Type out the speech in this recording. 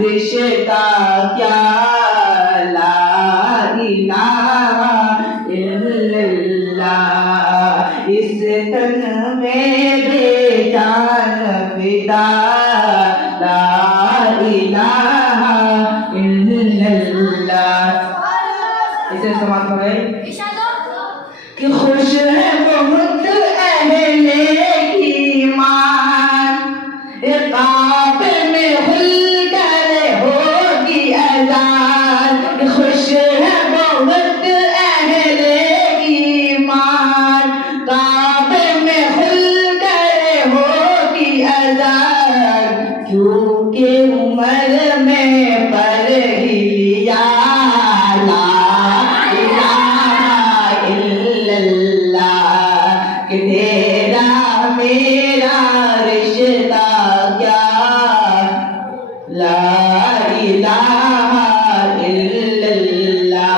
رشتہ کیا لا الہ الا اللہ اس تن میں بے جان فدا لا الہ الا اللہ اسے سماعت ہو گئی کہ خوش ہے بہت اہل ایمان عقاب میں ہل کر ہوگی اذان خوش ہے بہت اہل ایمان عقاب میں ہل کر ہوگی اذان کیونکہ عمر میں پڑھ ہی لیا لا کہ تیرا میرا رشتہ کیا لا